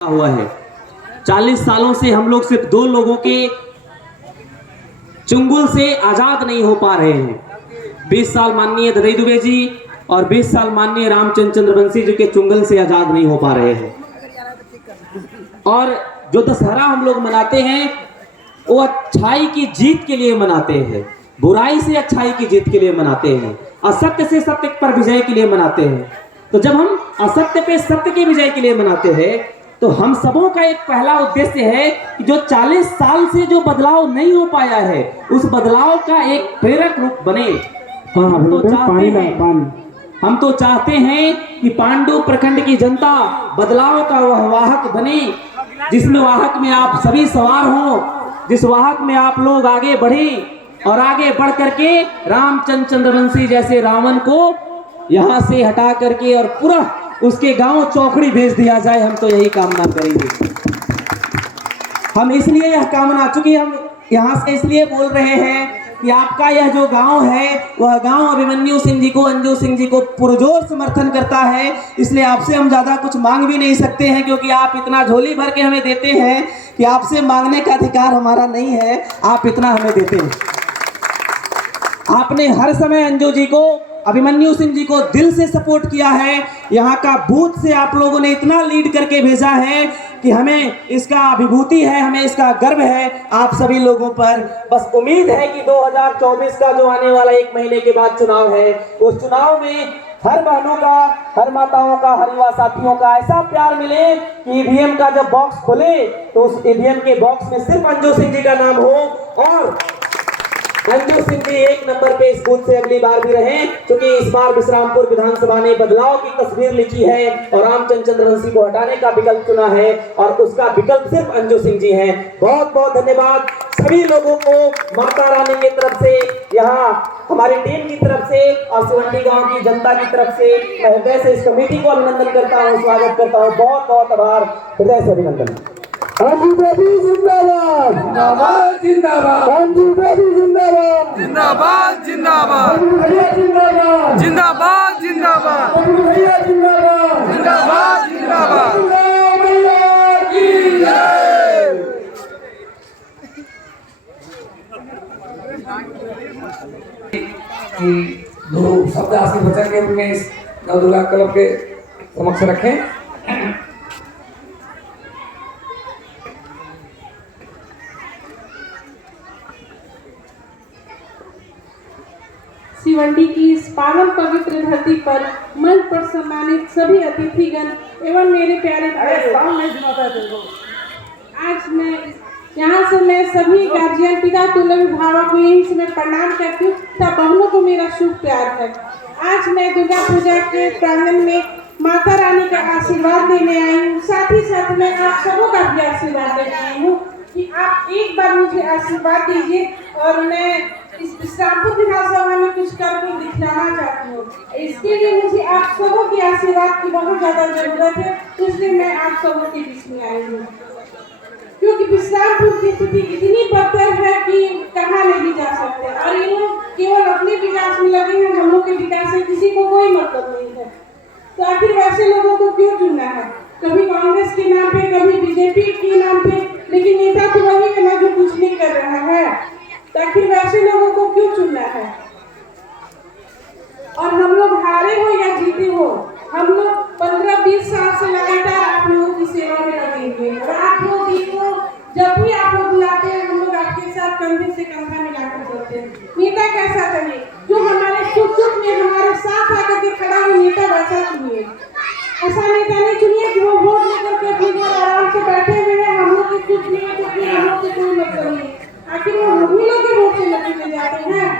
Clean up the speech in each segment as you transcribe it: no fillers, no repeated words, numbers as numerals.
हुआ है। 40 सालों से हम लोग सिर्फ दो लोगों के चुंगल से आजाद नहीं हो पा रहे हैं। 20 साल माननीय ददई दुबे जी और 20 साल माननीय रामचंद्र चंद्रवंशी जी के चुंगल से आजाद नहीं हो पा रहे हैं। और जो दशहरा हम लोग मनाते हैं वो अच्छाई की जीत के लिए मनाते हैं, बुराई से अच्छाई की जीत के लिए मनाते हैं, असत्य से सत्य पर विजय के लिए मनाते हैं। तो जब हम असत्य पे सत्य की विजय के लिए मनाते हैं तो हम सबों का एक पहला उद्देश्य है कि जो 40 साल से जो बदलाव नहीं हो पाया है उस बदलाव का एक प्रेरक रूप बने। हम तो चाहते हैं कि पांडु प्रखंड की जनता बदलाव का वह वाहक बने, जिसमें वाहक में आप सभी सवार हों, जिस वाहक में आप लोग आगे बढ़ें और आगे बढ़ करके रामचंद्र चंद्रवंशी जैसे रावण को यहाँ से हटा करके और पूरा उसके गांव चौकड़ी भेज दिया जाए। हम तो यही कामना करेंगे। हम इसलिए यह कामना, चूंकि हम यहाँ से इसलिए बोल रहे हैं कि आपका यह जो गांव है वह गांव अभिमन्यु सिंह जी को, अंजू सिंह जी को पुरजोर समर्थन करता है। इसलिए आपसे हम ज्यादा कुछ मांग भी नहीं सकते हैं, क्योंकि आप इतना झोली भर के हमें देते हैं कि आपसे मांगने का अधिकार हमारा नहीं है। आप इतना हमें देते हैं। आपने हर समय अंजू जी को, अभिमन्यु सिंह जी को दिल से सपोर्ट किया है। यहाँ का बूथ से आप लोगों ने इतना लीड करके भेजा है कि हमें इसका अभिभूति है, हमें इसका गर्व है आप सभी लोगों पर। बस उम्मीद है कि 2024 का जो आने वाला 1 महीने के बाद चुनाव है, उस चुनाव में हर बहनों का, हर माताओं का, हर युवा साथियों का ऐसा प्यार मिले कि ईवीएम का जब बॉक्स खोले तो उस ईवीएम के बॉक्स में सिर्फ अंजू सिंह जी का नाम हो और अंजू सिंह जी 1 नंबर पे इस बूथ से अगली बार भी रहे, क्योंकि इस बार विश्रामपुर विधानसभा ने बदलाव की तस्वीर लिखी है और रामचंद्र चंद्रवंशी को हटाने का विकल्प चुना है और उसका विकल्प सिर्फ अंजू सिंह जी हैं। बहुत बहुत धन्यवाद सभी लोगों को, माता रानी की तरफ से, यहाँ हमारी टीम की तरफ से और सिवंडी गाँव की जनता की तरफ से मैं हृदय से इस कमेटी को अभिनंदन करता हूँ, स्वागत करता हूँ। बहुत बहुत आभार, हृदय से अभिनंदन। अंजू बेबी जिंदाबाद, जिंदाबाद जिंदाबाद, अंजू बेबी जिंदाबाद, जिंदाबाद जिंदाबाद, भैया जिंदाबाद, जिंदाबाद जिंदाबाद, भैया जिंदाबाद, जिंदाबाद जिंदाबाद। भैया की जय। कि दो शब्द आशीष वचन के रूप में इस नवदुर्गा क्लब के समक्ष रखें। सिवंडी की इस पावन पवित्र धरती पर मंच पर सम्मानित सभी अतिथिगण एवं मेरे प्यारे आज मैं सभी गार्जियन, पिता तुल्य अभिभावक को यही से मैं प्रणाम करती हूँ। तथा बहनों को मेरा शुभ प्यार है। आज मैं दुर्गा पूजा के प्रांगण में माता रानी का आशीर्वाद लेने आई हूँ। साथ ही साथ मैं आप सबों का भी आशीर्वाद लेने आई हूँ कि आप एक बार मुझे आशीर्वाद दीजिए और मैं इस विश्रामपुर विधानसभा में कुछ करके दिखलाना चाहती हूँ। इसके लिए मुझे आप सबों के आशीर्वाद की बहुत ज्यादा जरूरत है, इसलिए मैं आप सबों के बीच में आई हूँ। क्योंकि विश्रामपुर की स्थिति इतनी बदतर है कि कहाँ नहीं जा सकते और ये लोग केवल अपने विकास में लगे हैं, हम लोग के विकास से किसी को कोई मतलब नहीं है। तो आखिर वैसे लोगों को क्यों चुनना है? कभी कांग्रेस के नाम पे, कभी बीजेपी के नाम पे, लेकिन नेता तो वही है ना जो कुछ नहीं कर रहा है। तो आखिर वैसे लोगों को क्यों चुनना है? और हम लोग हारे हो या जीते हो, हम लोग 15-20 साल से लगातार आप लोगों की सेवा में लगे हुए हैं और आप लोग जब भी आप लोग बुलाते हैं हम लोग आपके साथ कंधे से कंधा मिलाकर चलते हैं। नेता कैसा चाहिए? जो हमारे सुख दुख में हमारे साथ आकर के खड़ा हो, नेता वैसा चुनिए। ऐसा नेता नहीं चुनिए कि वो वोट लेकर के अपनी घर आराम से बैठे हुए हैं, हम लोग के कुछ नहीं है तो फिर हम लोग से कोई मतलब नहीं। आखिर वो हम लोग के वोट से लगे जाते हैं।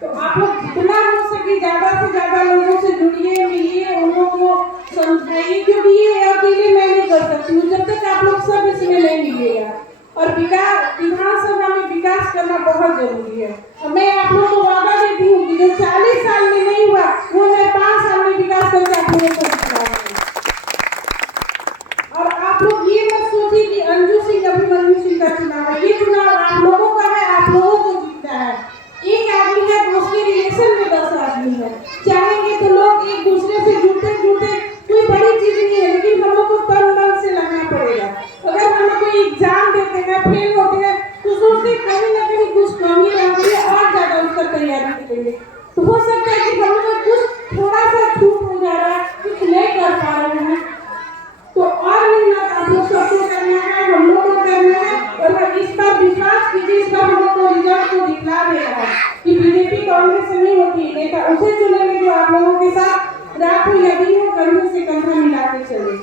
तो आप लोग जितना हो सके ज्यादा से ज्यादा लोगों से जुड़िए, मिलिए, उन लोगों को समझाइए, क्योंकि ये अकेले मैं नहीं कर सकती हूँ जब तक आप लोग सब इसमें नहीं मिलिएगा। और विधानसभा में विकास करना बहुत जरूरी है। और मैं आप लोगों को वादा देती हूँ कि जो 40 साल में नहीं हुआ वो मैं 5 साल में विकास करके आप लोगों को दिखाऊंगी। और आप लोग ये मत सोचिए कि अंजू सिंह अभिमन्यु सिंह का चुनाव है। ये चुनाव आप लोगों का है, आप लोगों को जीतना है। एक आदमी है तो उसके रिलेशन में 10 आदमी है। चाहेंगे तो लोग एक दूसरे से जुड़ते जुड़ते कोई बड़ी चीज नहीं है, लेकिन हम लोग कांग्रेस से नहीं होती, नेता उसे चुनेंगे जो आप लोगों के साथ रातों या दिनों कंधे से कंधा मिला के चले।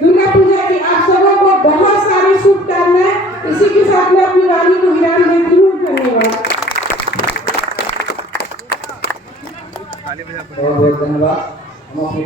दुर्गा पूजा की आप सबों को बहुत सारी शुभकामनाएं। इसी के साथ मैं अपनी वाणी को विराम देती हूँ। धन्यवाद। बहुत बहुत धन्यवाद। हम अपने